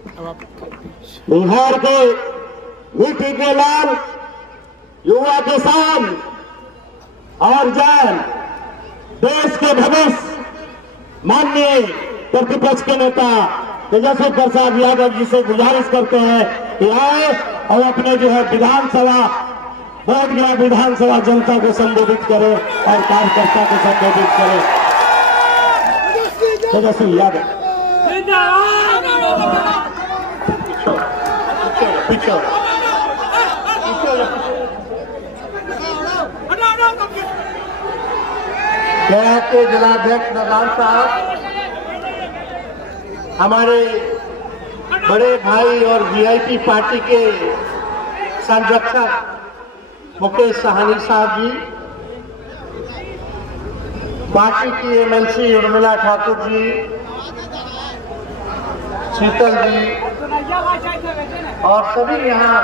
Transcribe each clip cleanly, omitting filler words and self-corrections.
बिहार के वीटी के लाल युवा किसान और जैन देश के भविष्य माननीय प्रतिपक्ष के नेता तेजस्वी प्रसाद यादव जी से गुजारिश करते हैं कि आए और अपने जो है विधानसभा बोधगया विधानसभा जनता को संबोधित करें और कार्यकर्ता को संबोधित करें। तेजस्वी यादव पीछे गया के जिलाध्यक्ष नगान साहब, हमारे बड़े भाई और वीआईपी पार्टी के संरक्षक मुकेश साहनी साहब जी, पार्टी की एमएलसी उर्मिला ठाकुर जी, शीतल जी और सभी यहाँ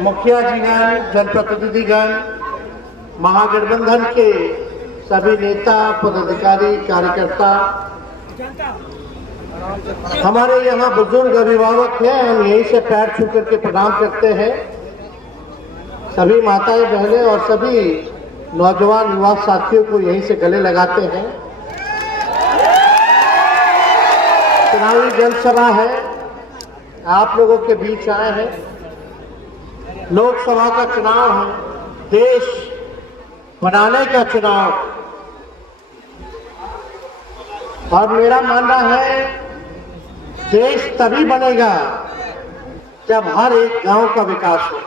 मुखिया जीगण, जनप्रतिनिधिगण, महागठबंधन के सभी नेता, पदाधिकारी, कार्यकर्ता, हमारे यहाँ बुजुर्ग अभिभावक हैं, हम यहीं से पैर छू करके प्रणाम करते हैं। सभी माताएं, बहनें और सभी नौजवान युवा साथियों को यहीं से गले लगाते हैं। चुनावी जनसभा है, आप लोगों के बीच आए हैं। लोकसभा का चुनाव है, देश बनाने का चुनाव, और मेरा मानना है देश तभी बनेगा जब हर एक गांव का विकास हो।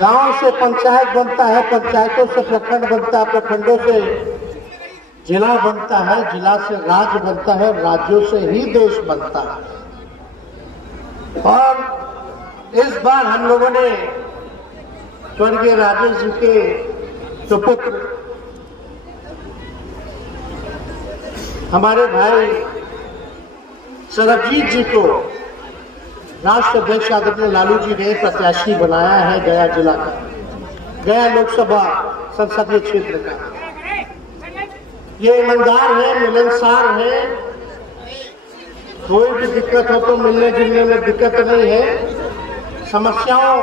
गांव से पंचायत बनता है, पंचायतों से प्रखंड बनता है, प्रखंडों से जिला बनता है, जिला से राज्य बनता है, राज्यों से ही देश बनता है। और इस बार हम लोगों ने स्वर्गीय राजेश जी के सुपुत्र हमारे भाई सरबजीत जी को राष्ट्रीय अध्यक्ष आदरणीय लालू जी ने प्रत्याशी बनाया है गया जिला का, गया लोकसभा संसदीय क्षेत्र का। ये ईमानदार है, मिलनसार है, कोई भी दिक्कत हो तो मिलने जुलने में दिक्कत नहीं है, समस्याओं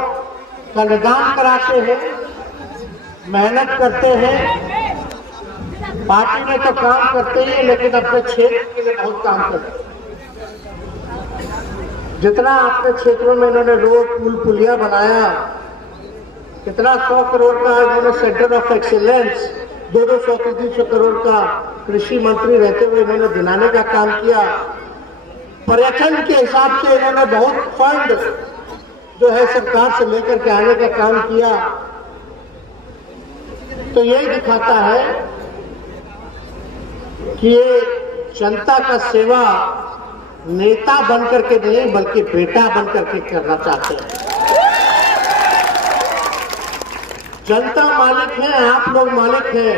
का निदान कराते हैं, मेहनत करते हैं। पार्टी में तो काम करते ही, लेकिन अपने क्षेत्र के लिए बहुत काम करते हैं। जितना अपने क्षेत्रों में इन्होंने रोड, पुल, पुलिया बनाया, कितना 100 करोड़ का इन्होंने सेंटर ऑफ एक्सीलेंस, 200-300 करोड़ का कृषि मंत्री रहते हुए इन्होंने दिलाने का काम किया। पर्यटन के हिसाब से इन्होंने बहुत फंड जो है सरकार से लेकर के आने का काम किया। तो यही दिखाता है कि ये जनता का सेवा नेता बनकर के नहीं बल्कि बेटा बनकर के करना चाहते हैं। जनता मालिक है, आप लोग मालिक हैं,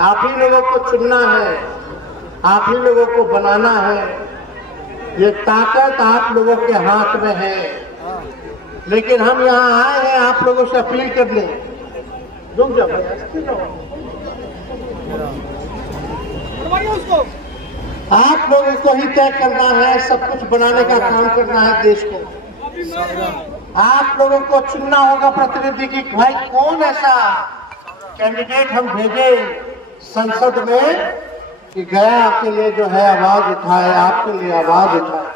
आप ही लोगों को चुनना है, आप ही लोगों को बनाना है। ये ताकत आप लोगों के हाथ में है। लेकिन हम यहाँ आए हैं आप लोगों से अपील करने। रुक जाओ, आप लोगों को ही तय करना है, सब कुछ बनाने का काम करना है देश को। आप लोगों को चुनना होगा प्रतिनिधि की भाई कौन ऐसा कैंडिडेट हम भेजे संसद में कि गया के लिए जो है आवाज उठाए, आपके लिए आवाज उठाए।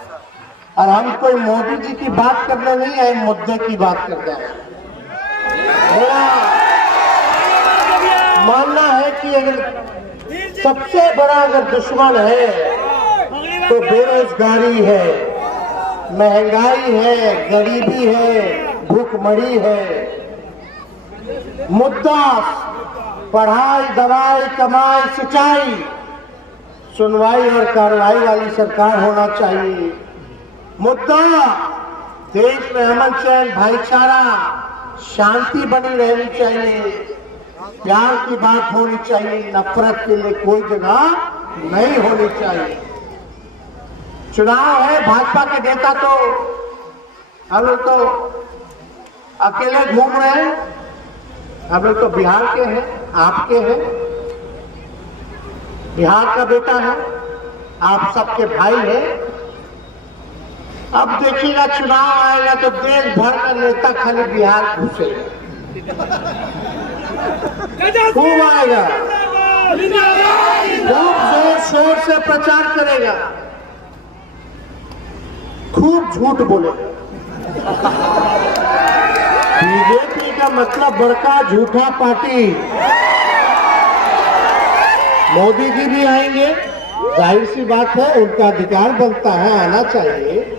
और हम कोई मोदी जी की बात करने नहीं आए, मुद्दे की बात करने आए। मेरा मानना है कि अगर सबसे बड़ा अगर दुश्मन है तो बेरोजगारी है, महंगाई है, गरीबी है, भूखमरी है। मुद्दा पढ़ाई, दवाई, कमाई, सिंचाई, सुनवाई और कार्रवाई वाली सरकार होना चाहिए। मुद्दा देश में अमन, चैन, भाईचारा, शांति बनी रहनी चाहिए, प्यार की बात होनी चाहिए, नफरत के लिए कोई जगह नहीं होनी चाहिए। चुनाव है, भाजपा के नेता तो हम लोग तो अकेले घूम रहे हैं, हम लोग तो बिहार के हैं, आपके हैं, बिहार का बेटा है, आप सबके भाई हैं। अब देखिएगा चुनाव आएगा तो देश भर का नेता खाली बिहार घुसेगा, खूब आएगा, खूब जोर शोर से प्रचार करेगा, खूब झूठ बोलेगा। बीजेपी का मतलब बड़का झूठा पार्टी। मोदी जी भी आएंगे, जाहिर सी बात है, उनका अधिकार बनता है, आना चाहिए,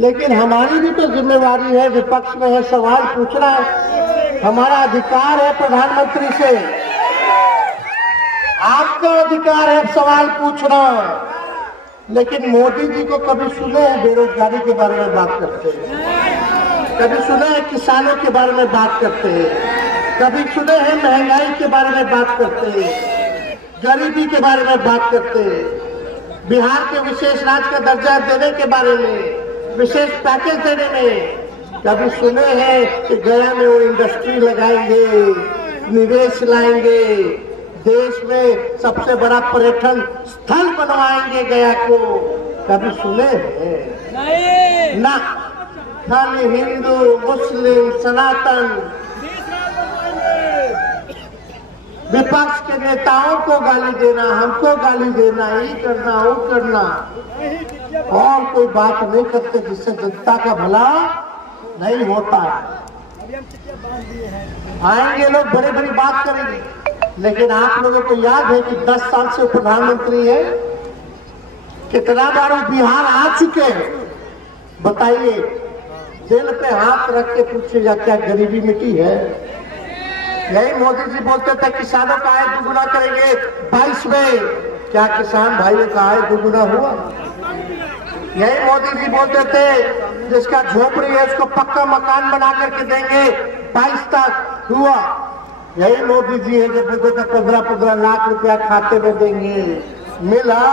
लेकिन हमारी भी तो जिम्मेवारी है, विपक्ष में है, सवाल पूछना है, हमारा अधिकार है प्रधानमंत्री से, आपका अधिकार है सवाल पूछना। लेकिन मोदी जी को कभी सुने हैं बेरोजगारी के बारे में बात करते हैं, कभी सुने हैं किसानों के बारे में बात करते हैं, कभी सुने हैं महंगाई के बारे में बात करते हैं, गरीबी के बारे में बात करते हैं, बिहार के विशेष राज्य का दर्जा देने के बारे में, विशेष पैकेज देने में कभी सुने हैं कि गया में वो इंडस्ट्री लगाएंगे, निवेश लाएंगे, देश में सबसे बड़ा पर्यटन स्थल बनवाएंगे गया को, कभी सुने हैं? ना, खाली हिंदू मुस्लिम सनातन विपक्ष के नेताओं को गाली देना, हमको गाली देना, ये करना वो करना, और कोई बात नहीं करते जिससे जनता का भला नहीं होता है। आएंगे लोग बड़ी बड़ी बात करेंगे, लेकिन आप लोगों को याद है कि 10 साल से प्रधानमंत्री है, कितना बार वो बिहार आ चुके हैं? बताइए, दिल पे हाथ रख के पूछिएगा क्या गरीबी मिटी है? यही मोदी जी बोलते थे किसानों का आय दुगुना करेंगे 22 में, क्या किसान भाइयों का आय दुगुना हुआ? यही मोदी जी बोलते थे जिसका झोपड़ी है उसको पक्का मकान बना करके देंगे 22 तक, हुआ? यही मोदी जी है जो बोलते थे 15-15 लाख रुपया खाते में देंगे, मिला?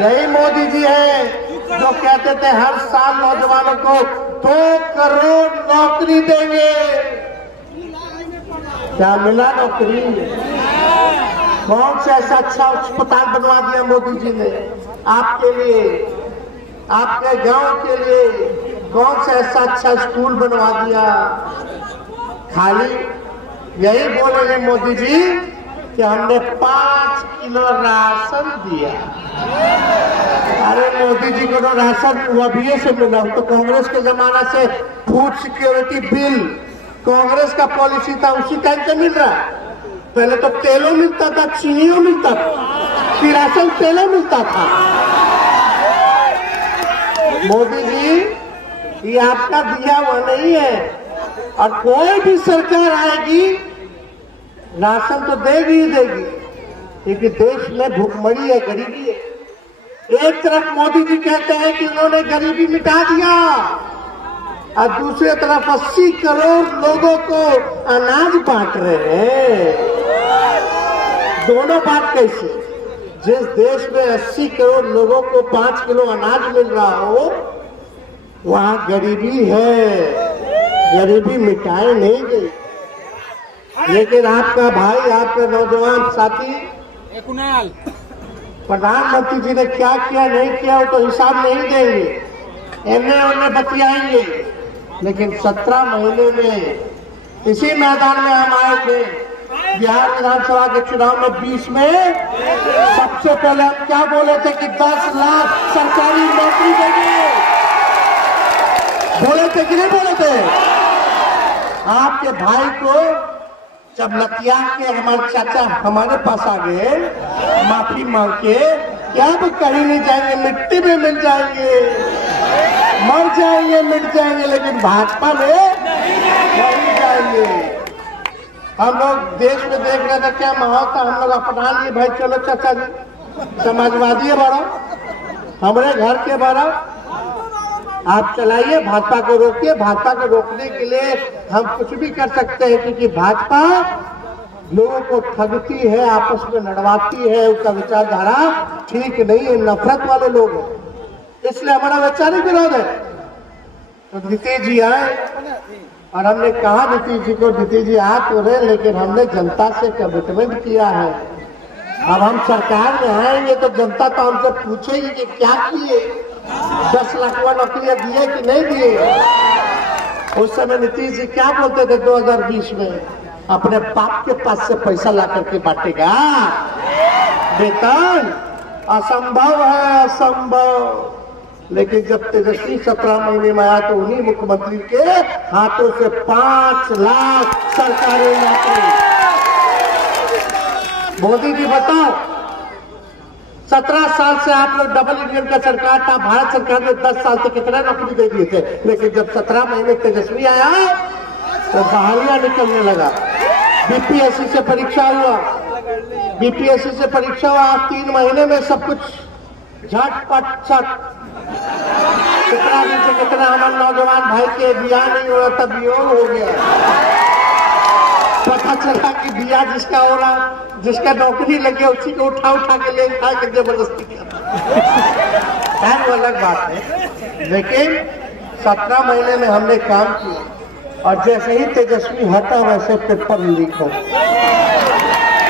यही मोदी जी है जो कहते थे हर साल नौजवानों को 2 करोड़ नौकरी देंगे, क्या मिला नौकरी? कौन सा ऐसा अच्छा अस्पताल बनवा दिया मोदी जी ने आपके लिए, आपके गांव के लिए? कौन सा ऐसा अच्छा स्कूल बनवा दिया? खाली यही बोलेंगे मोदी जी कि हमने 5 किलो राशन दिया। अरे मोदी जी को तो राशन अभी से मिला, तो कांग्रेस के जमाना से फूड सिक्योरिटी बिल कांग्रेस का पॉलिसी था, उसी टाइम से मिल रहा है। पहले तो तेलों मिलता था, चीनियों मिलता था, फिर राशन तेलों मिलता था। मोदी जी ये आपका दिया हुआ नहीं है, और कोई भी सरकार आएगी राशन तो देगी ही देगी, क्योंकि देश में भूखमरी है, गरीबी है। एक तरफ मोदी जी कहते हैं कि उन्होंने गरीबी मिटा दिया, और दूसरी तरफ 80 करोड़ लोगों को अनाज बांट रहे हैं। दोनों बात कैसे? जिस देश में 80 करोड़ लोगों को 5 किलो अनाज मिल रहा हो, वहां गरीबी है, गरीबी मिटाई नहीं गई। लेकिन आपका भाई, आपका नौजवान साथी प्रधानमंत्री जी ने क्या किया नहीं किया वो तो हिसाब नहीं देंगे, एमए उन्हें बतियाएंगे। लेकिन 17 महीने में इसी मैदान में हम आए थे, बिहार विधानसभा के चुनाव में 20 में सबसे पहले हम क्या बोले थे कि 10 लाख सरकारी नौकरी देंगे, बोले थे कि नहीं बोले थे? आपके भाई को जब लतिया के हमारे चाचा हमारे पास आ गए माफी मांग के, क्या वो कहीं नहीं जाएंगे, मिट्टी में मिल जाएंगे, मर जाएंगे, मिट जाएंगे, लेकिन भाजपा में नहीं जाएंगे। हम लोग देश में देख रहे थे क्या माहौल था, हम लोग अपना लिए भाई चलो चाचा जी समाजवादी है बड़ा, हमारे घर के बड़ा, आप चलाइए, भाजपा को रोकिए। भाजपा को रोकने के लिए हम कुछ भी कर सकते हैं, क्योंकि भाजपा लोगों को ठगती है, आपस में लड़वाती है, उसका विचारधारा ठीक नहीं है, नफरत वाले लोग हैं, इसलिए हमारा वैचारिक विरोध है। तो नीतीश जी आए और हमने कहा नीतीश जी को, नीतीश जी आ तो रहे, लेकिन हमने जनता से कमिटमेंट किया है अब हम सरकार में आएंगे तो जनता तो हमसे पूछेगी कि क्या किए, 10 लाख नौकरियां दिए कि नहीं दिए। उस समय नीतीश जी क्या बोलते थे 2020 में, अपने बाप के पास से पैसा ला करके बांटेगा वेतन, असंभव है, असंभव। लेकिन जब तेजस्वी 17 महीने में आया तो उन्हीं मुख्यमंत्री के हाथों से 5 लाख सरकारी नौकरी। मोदी जी बताओ, 17 साल से आप लोग डबल इंजन का सरकार था, भारत सरकार ने 10 साल तक कितना नौकरी दे दिए थे, लेकिन जब 17 महीने तेजस्वी आया तो बहालियां निकलने लगा। बीपीएससी से परीक्षा हुआ, बीपीएससी से परीक्षा हुआ, 3 महीने में सब कुछ झटपट छट। कितना दिन से कितना हमारे नौजवान भाई के बिया नहीं हो रहा था, वियोग हो गया। पता चला कि बिया जिसका हो रहा, जिसका नौकरी लगे उसी को उठा उठा के ले उठा के जबरदस्ती कर, वो अलग बात है। लेकिन 17 महीने में हमने काम किया और जैसे ही तेजस्वी हटा वैसे पेपर लीक हो।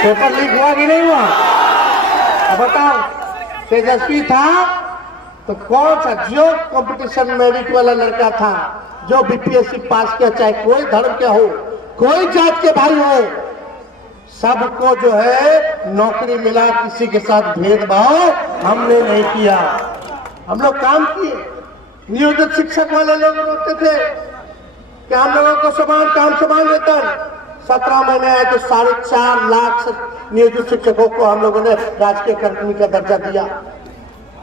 पेपर लीक हुआ कि नहीं हुआ? अब बताओ, तेजस्वी था तो कौन सा जो कंपटीशन मेरिट वाला लड़का था, जो बीपीएससी पास किया, चाहे कोई धर्म के हो, कोई जात के भाई हो, सबको जो है नौकरी मिला। किसी के साथ भेदभाव हमने नहीं किया, हम लोग काम किए। नियोजित शिक्षक वाले लोग बोलते थे कि हम लोगों को समान काम समान वेतन। 17 महीने आए तो 4.5 लाख नियोजित शिक्षकों को हम लोगों ने राजकीय कर्मचारी का दर्जा दिया।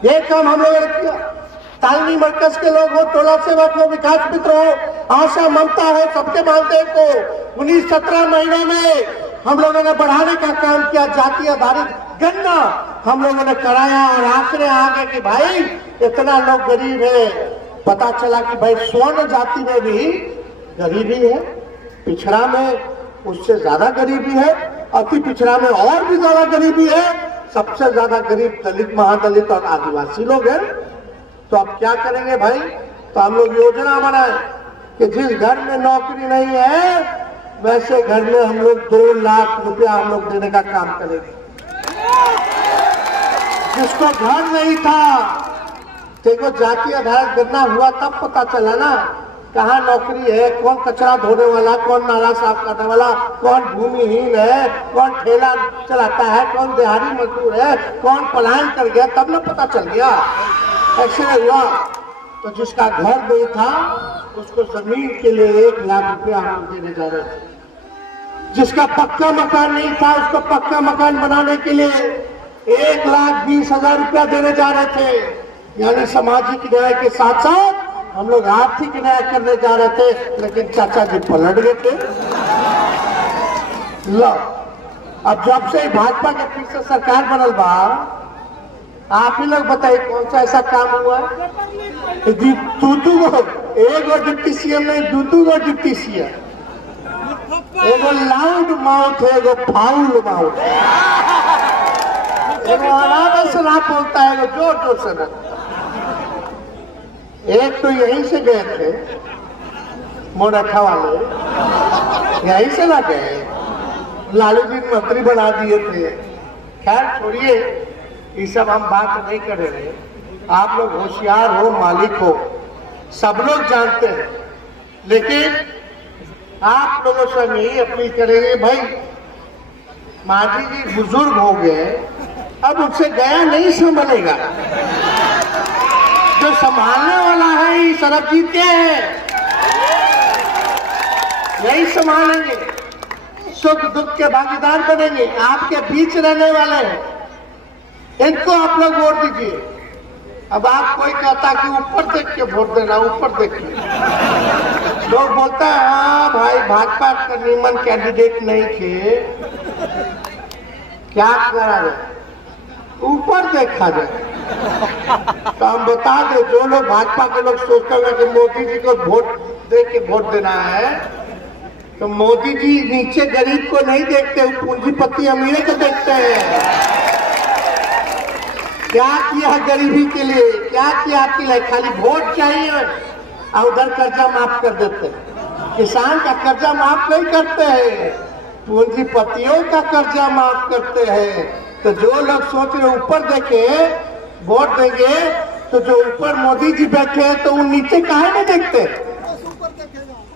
ये काम हम लोगों ने किया। तालमी मरकज के लोग हो, टोला सेवक हो, विकास मित्र हो, आशा ममता हो, सबके मानदेय को 19-17 महीने में हम लोगों ने बढ़ाने का काम किया। जाति आधारित गणना हम लोगों ने कराया और आंकड़े आ गए कि भाई इतना लोग गरीब है। पता चला कि भाई स्वर्ण जाति में भी गरीबी है, पिछड़ा में उससे ज्यादा गरीबी है, अति पिछड़ा में और भी ज्यादा गरीबी है। सबसे ज्यादा गरीब दलित, महादलित और आदिवासी लोग हैं। तो अब क्या करेंगे भाई? तो हम लोग योजना बनाए कि जिस घर में नौकरी नहीं है वैसे घर में हम लोग 2 लाख रुपया हम लोग देने का काम करेंगे। जिसको घर नहीं था, देखो जाति आधारित गणना हुआ तब पता चला ना कहाँ नौकरी है, कौन कचरा धोने वाला, कौन नाला साफ करने वाला, कौन भूमिहीन है, कौन ठेला चलाता है, कौन दिहाड़ी मजदूर है, कौन पलायन कर गया, तब ना पता चल गया। ऐसे हुआ तो जिसका घर नहीं था उसको जमीन के लिए 1 लाख रुपया हम देने जा रहे थे। जिसका पक्का मकान नहीं था उसको पक्का मकान बनाने के लिए 1,20,000 रुपया देने जा रहे थे। यानी सामाजिक न्याय के साथ साथ हम लोग आर्थिक न्याय करने जा रहे थे, लेकिन चाचा जी पलट गए थे। लो, अब जब से भाजपा के फिर से सरकार बनल बा, आप ही लोग बताइए कौन सा ऐसा काम हुआ? एगो डिप्टी सीएम नहीं, 2 गो डिप्टी सीएम। एगो लाउड माउथ है, एगो फाउल माउथ है। एगो आराम से ना बोलता है, एगो जोर जोर से ना। एक तो यहीं से गए थे मोरठा वाले, यहीं से ना गए, लालू जी मंत्री बना दिए थे। खैर छोड़िए, ये सब हम बात नहीं करेंगे। आप लोग होशियार हो, मालिक हो, सब लोग जानते हैं। लेकिन आप लोगों से हम यही अपील करेंगे, भाई मांझी जी बुजुर्ग हो गए, अब उनसे गया नहीं संभलेगा। जो संभालने वाला है ये सरबजीत के है, यही संभालेंगे, सुख दुख के भागीदार बनेंगे, आपके बीच रहने वाले हैं। इनको आप लोग वोट दीजिए। अब आप कोई कहता कि ऊपर देख के वोट देना, ऊपर देख के। लोग बोलता है हाँ भाई भाजपा का निमन कैंडिडेट नहीं थे, क्या करा जाए, ऊपर देखा जाए। तो हम बता दे, जो लोग भाजपा के लोग सोचते हुए कि मोदी जी को वोट दे के वोट देना है, तो मोदी जी नीचे गरीब को नहीं देखते, पूंजीपति अमीर को देखते हैं। क्या किया गरीबी के लिए, क्या किया आपके लिए? खाली वोट चाहिए और उधर कर्जा माफ कर देते हैं। किसान का कर्जा माफ नहीं करते हैं, पूंजीपतियों का कर्जा माफ करते हैं। तो जो लोग सोच रहे ऊपर देखे वोट देंगे, तो जो ऊपर मोदी जी बैठे हैं तो वो नीचे काहे नहीं देखते,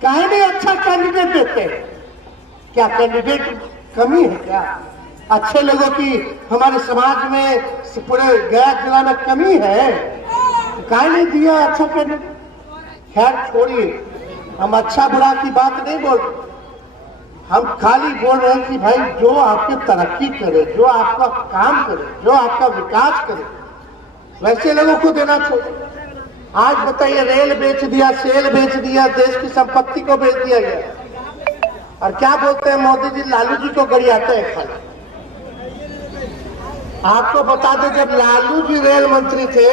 काहे नहीं अच्छा कैंडिडेट देते? क्या कैंडिडेट कमी है क्या? अच्छे लोगों की हमारे समाज में, पूरे गया जिला में कमी है, काहे नहीं दिया अच्छा कैंडिडेट? खैर छोड़िए, हम अच्छा बुरा की बात नहीं बोल, हम खाली बोल रहे हैं कि भाई जो आपकी तरक्की करे, जो आपका काम करे, जो आपका विकास करे, वैसे लोगों को देना चाहिए। आज बताइए, रेल बेच दिया, सेल बेच दिया, देश की संपत्ति को बेच दिया गया, और क्या बोलते हैं मोदी जी? लालू जी को गरियाते हैं खाली। आपको बता दें, जब लालू जी रेल मंत्री थे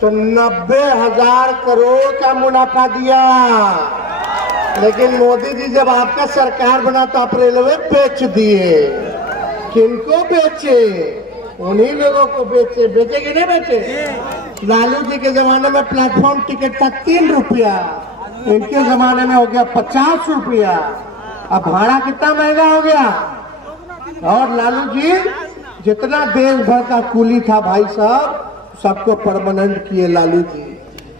तो 90,000 करोड़ का मुनाफा दिया, लेकिन मोदी जी जब आपका सरकार बना तो आप रेलवे बेच दिए। किनको बेचे? उन्हीं लोगों को बेचे। बेचे कि नहीं बेचे? लालू जी के जमाने में प्लेटफॉर्म टिकट था 3 रुपया, इनके जमाने में हो गया 50 रुपया। अब भाड़ा कितना महंगा हो गया। और लालू जी जितना देश भर का कूली था भाई साहब, सबको परमानेंट किए लालू जी।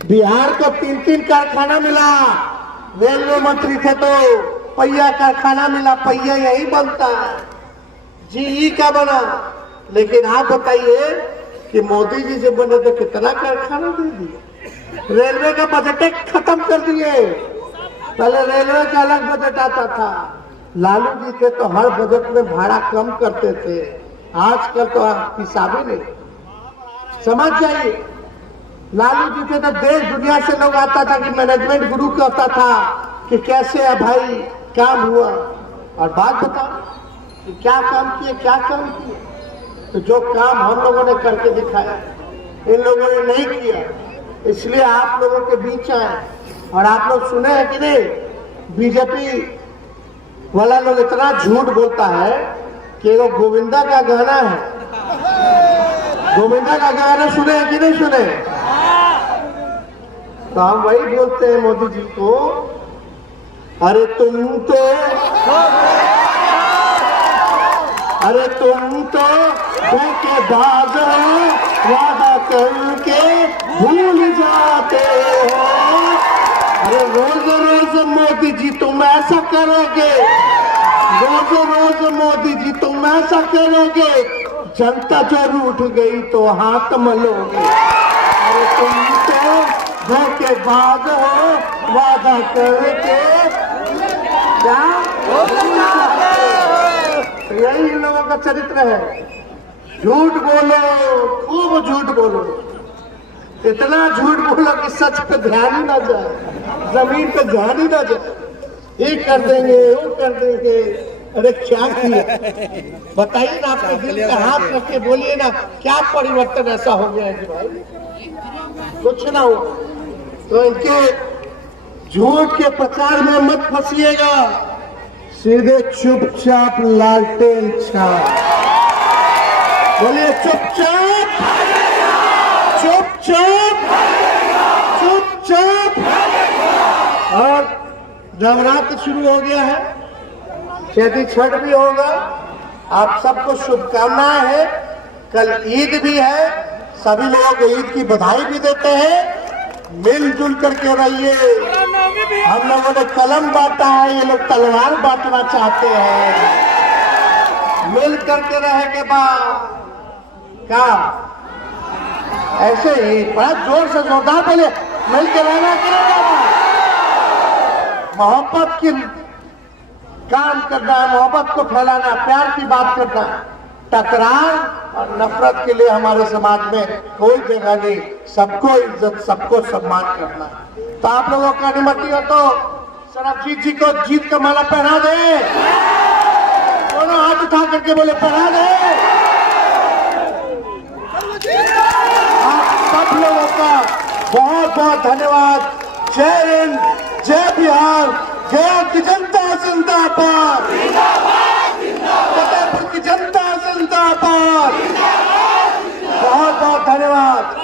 बिहार को 3-3 कारखाना मिला, रेलवे मंत्री थे तो पहिया कारखाना मिला, पहिया यही बनता है, जीई का बना। लेकिन आप बताइए कि मोदी जी जब बने तो कितना कारखाना दे दिए, रेलवे का बजट खत्म कर दिए। पहले रेलवे का अलग बजट आता था, लालू जी थे तो हर बजट में भाड़ा कम करते थे। आजकल तो हिसाब ही नहीं, समझ जाइए। लालू जी थे तो देश दुनिया से लोग आता था कि मैनेजमेंट गुरु कहता था कि कैसे है भाई, काम हुआ। और बात बताओ कि क्या काम किए, क्या काम किए? तो जो काम हम लोगों ने करके दिखाया, इन लोगों ने नहीं किया, इसलिए आप लोगों के बीच आए। और आप लोग सुने हैं कि नहीं, बीजेपी वाला लोग इतना झूठ बोलता है कि वो गोविंदा का गाना है, गोविंदा का गाना सुने हैं कि नहीं सुने? तो हम वही बोलते हैं मोदी जी को, अरे तुम तो धोखेबाज हो, वादा करके भूल जाते हो। अरे रोज रोज मोदी जी तुम ऐसा करोगे, रोज रोज मोदी जी तुम ऐसा करोगे, जनता जब उठ गई तो हाथ मलोगे। अरे तुम तो धोखेबाज हो, वादा करके क्या यही इन लोगों का चरित्र है। झूठ बोलो, खूब झूठ बोलो, इतना झूठ बोलो कि सच पे ध्यान ही ना जाए, जमीन पे ध्यान ही ना जाए। ये कर देंगे, वो कर देंगे। अरे क्या किया बताइए ना, आपके दिल पे हाथ रख के बोलिए ना, क्या परिवर्तन ऐसा हो गया है कि भाई कुछ ना हो। तो इनके झूठ के प्रचार में मत फंसिएगा, सीधे चुपचाप लालटेन छाप, बोलिए चुपचाप, चुपचाप, चुपचाप। और नवरात्र शुरू हो गया है, चैती छठ भी होगा, आप सबको शुभकामनाएं हैं। कल ईद भी है, सभी लोगों को ईद की बधाई भी देते हैं। मिलजुल करके रहिए। हम लोगों ने कलम बांटा है, ये लोग तलवार बांटना चाहते हैं। मिल करके रहेंगे बाद क्या ऐसे ही बड़ा जोर से जोरदार बोले, मिल के रहना करेगा। मोहब्बत की काम करना है, मोहब्बत को फैलाना, प्यार की बात करना। टकरार और नफरत के लिए हमारे समाज में कोई जगह नहीं। सबको इज्जत, सबको सम्मान करना। तो आप लोगों का अनुमति हो तो सरबजीत जी को जीत का माला पहना दे। दोनों हाथ उठा करके बोले पहना दे। आप सब लोगों का बहुत बहुत धन्यवाद। जय हिंद, जय बिहार, गया की जनता जिंदाबाद, फतेहपुर की जनता जिंदाबाद। बहुत बहुत धन्यवाद।